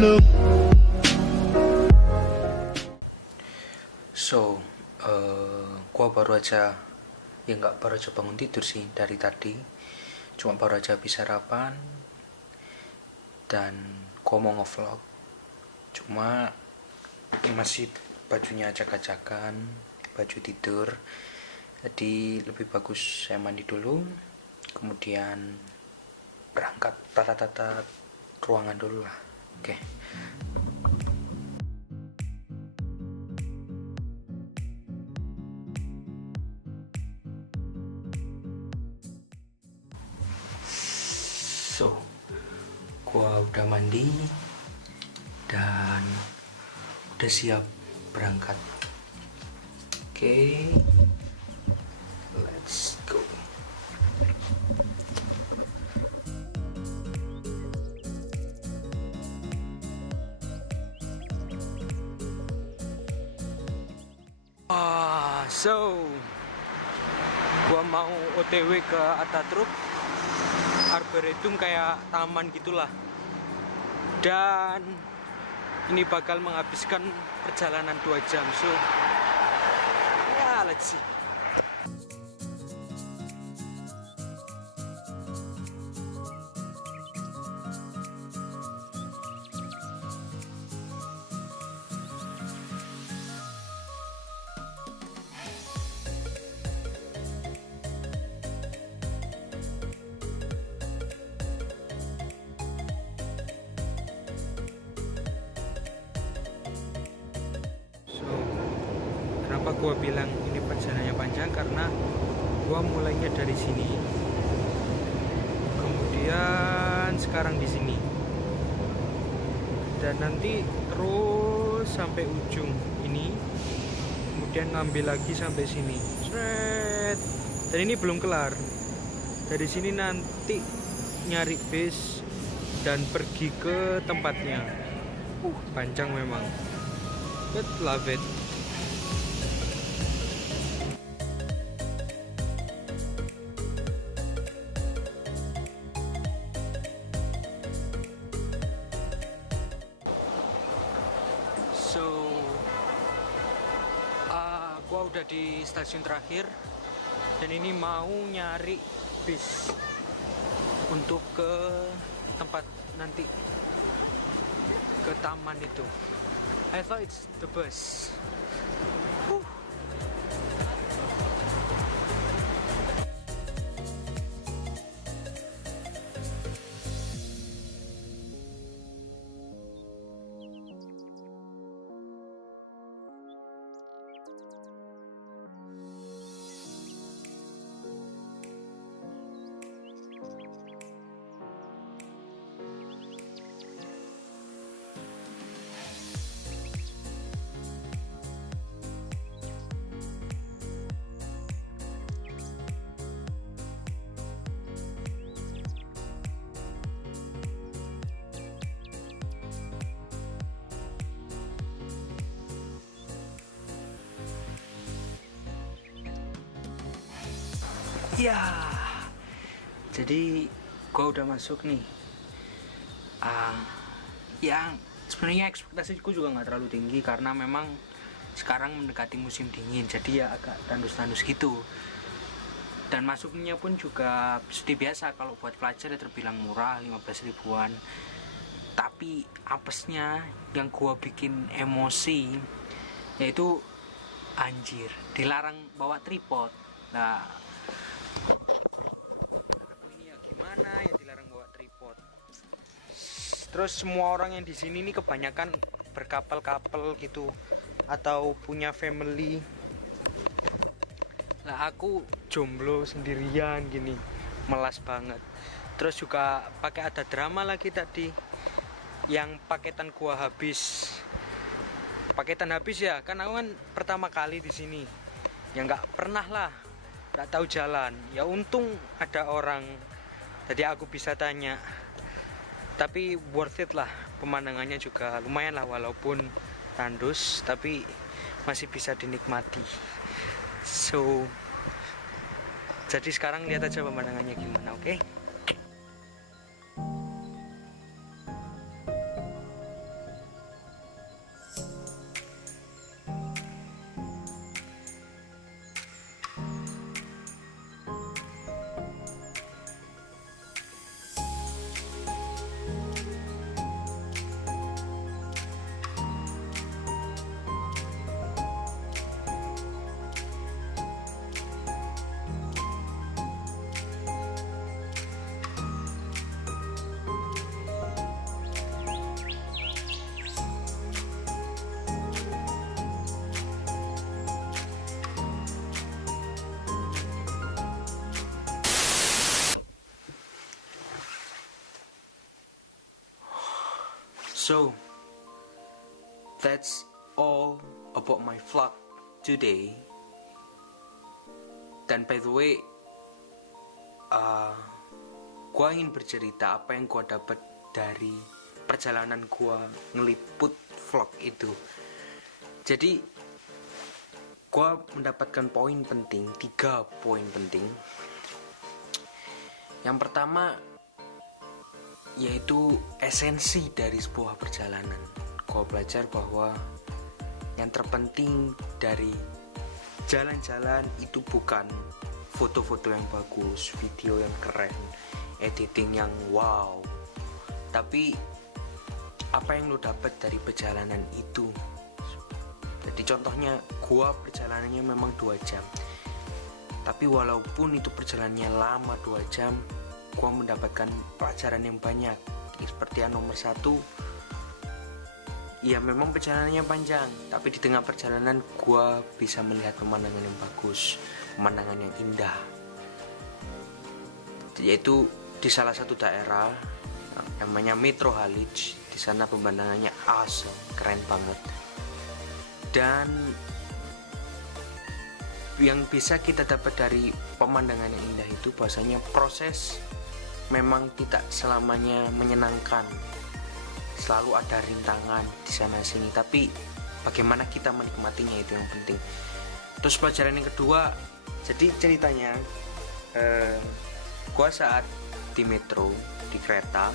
So, gua baru aja, ya nggak baru aja bangun tidur sih dari tadi. Cuma baru aja habis sarapan dan gua mau ngevlog. Cuma ini masih bajunya acak-acakan, baju tidur. Jadi lebih bagus saya mandi dulu, kemudian berangkat tata-tata ruangan dulu lah. Oke. So, gua udah mandi dan udah siap berangkat. Oke, let's go. So gua mau OTW ke Ataturk. Arboretum kayak taman gitulah. Dan ini bakal menghabiskan perjalanan 2 jam. So ya, let's see. Kenapa gua bilang ini perjalanannya panjang? Karena gua mulainya dari sini, kemudian sekarang di sini, dan nanti terus sampai ujung ini, kemudian ngambil lagi sampai sini. Sret. Dan ini belum kelar. Dari sini nanti nyari base dan pergi ke tempatnya. Panjang memang. But love it. So, gua udah di stasiun terakhir dan ini mau nyari bis untuk ke tempat nanti, ke taman itu. I thought it's the bus. Ya, jadi gua udah masuk nih. Yang sebenarnya ekspektasiku juga nggak terlalu tinggi karena memang sekarang mendekati musim dingin, jadi ya agak tandus-tandus gitu. Dan masuknya pun juga seperti biasa, kalau buat pelajar ya terbilang murah, 15 ribuan. Tapi apesnya yang gua bikin emosi yaitu anjir, dilarang bawa tripod. Nah, ini ya gimana ya dilarang bawa tripod. Terus semua orang yang di sini nih kebanyakan berkapel-kapel gitu atau punya family. Lah aku jomblo sendirian gini, melas banget. Terus juga pakai ada drama lagi tadi, yang paketan gua habis. Paketan habis ya, kan aku kan pertama kali di sini, ya nggak pernah lah, nggak tahu jalan. Ya untung ada orang, jadi aku bisa tanya. Tapi worth it lah, pemandangannya juga lumayan lah, walaupun tandus tapi masih bisa dinikmati. So, jadi sekarang lihat aja pemandangannya gimana, oke? So that's all about my vlog today. Dan by the way, gua ingin bercerita apa yang gua dapat dari perjalanan gua ngeliput vlog itu. Jadi gua mendapatkan poin penting, 3 poin penting. Yang pertama yaitu esensi dari sebuah perjalanan. Gua belajar bahwa yang terpenting dari jalan-jalan itu bukan foto-foto yang bagus, video yang keren, editing yang wow, tapi apa yang lo dapat dari perjalanan itu. Jadi contohnya gua perjalanannya memang 2 jam, tapi walaupun itu perjalanannya lama 2 jam, gua mendapatkan pelajaran yang banyak. Seperti yang nomor 1, ya memang perjalanannya panjang, tapi di tengah perjalanan gua bisa melihat pemandangan yang bagus, pemandangan yang indah. Yaitu di salah satu daerah namanya Metro Halij. Di sana pemandangannya awesome, keren banget. Dan yang bisa kita dapat dari pemandangan yang indah itu bahwasanya proses memang tidak selamanya menyenangkan. Selalu ada rintangan di sana sini, tapi bagaimana kita menikmatinya itu yang penting. Terus pelajaran yang kedua, jadi ceritanya gua saat di metro, di kereta,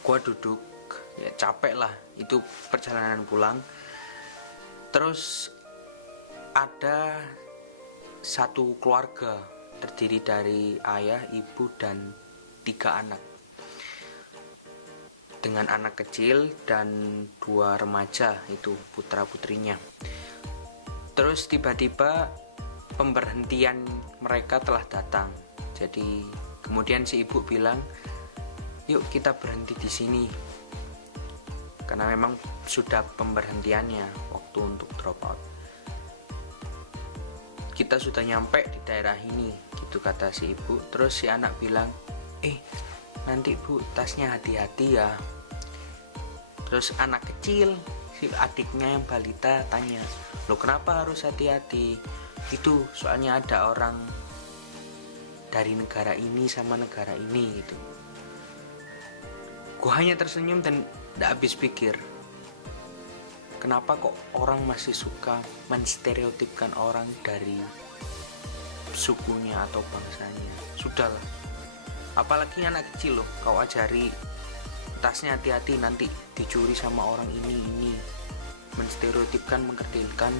gua duduk, ya capek lah, itu perjalanan pulang. Terus ada satu keluarga terdiri dari ayah, ibu, dan 3 anak, dengan anak kecil dan 2 remaja, itu putra putrinya. Terus tiba-tiba pemberhentian mereka telah datang. Jadi kemudian si ibu bilang, yuk kita berhenti di sini, karena memang sudah pemberhentiannya, waktu untuk drop out. Kita sudah nyampe di daerah ini, gitu kata si ibu. Terus si anak bilang, nanti bu, tasnya hati-hati ya. Terus anak kecil, si adiknya yang balita tanya, loh kenapa harus hati-hati? Itu soalnya ada orang dari negara ini sama negara ini gitu. Gua hanya tersenyum dan gak habis pikir, kenapa kok orang masih suka menstereotipkan orang dari sukunya atau bangsanya. Sudahlah, apalagi anak kecil loh, kau ajari tasnya hati-hati nanti dicuri sama orang ini. Menstereotipkan, mengkerdilkan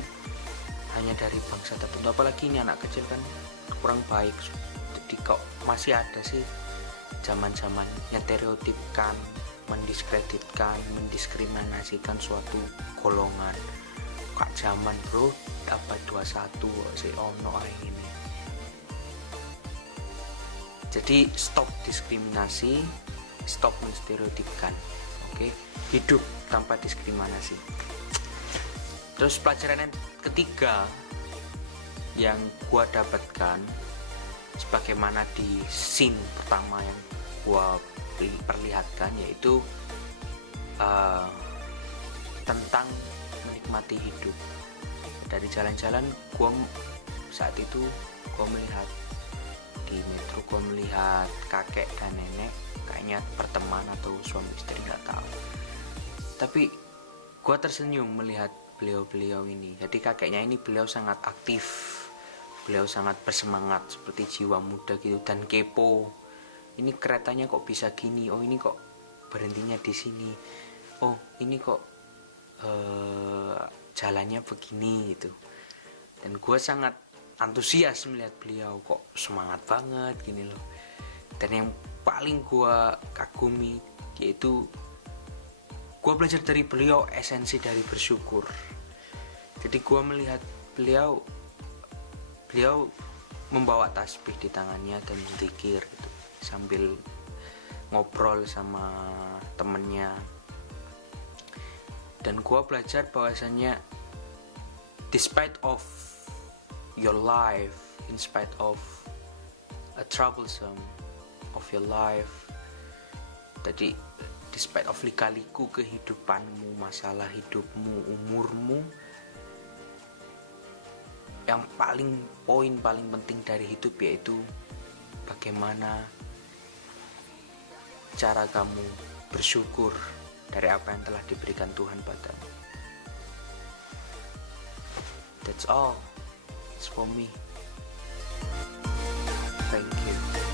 hanya dari bangsa tertentu, apalagi ini anak kecil kan kurang baik. Jadi kok masih ada sih zaman-zaman stereotipkan, mendiskreditkan, mendiskriminasikan suatu golongan. Kak zaman bro, abad 21 si ono ini. Jadi stop diskriminasi, stop menstereotipkan. Oke, hidup tanpa diskriminasi. Terus pelajaran yang ketiga yang gua dapatkan, sebagaimana di scene pertama yang gua perlihatkan, yaitu tentang menikmati hidup. Dari jalan-jalan saat itu gua melihat di metro, gua melihat kakek dan nenek, kayaknya berteman atau suami istri, nggak tahu, tapi gua tersenyum melihat beliau ini. Jadi kakeknya ini, beliau sangat aktif, beliau sangat bersemangat, seperti jiwa muda gitu, dan kepo. Ini keretanya kok bisa gini, oh ini kok berhentinya di sini, oh ini kok jalannya begini gitu. Dan gue sangat antusias melihat beliau, kok semangat banget gini loh. Dan yang paling gue kagumi yaitu gue belajar dari beliau esensi dari bersyukur. Jadi gue melihat beliau membawa tasbih di tangannya dan berzikir gitu, sambil ngobrol sama temennya. Dan gue belajar bahwasanya despite of your life, in spite of a troublesome of your life, jadi despite of lika-liku kehidupanmu, masalah hidupmu, umurmu, yang poin paling penting dari hidup yaitu bagaimana cara kamu bersyukur dari apa yang telah diberikan Tuhan padamu. That's all. It's for me. Thank you.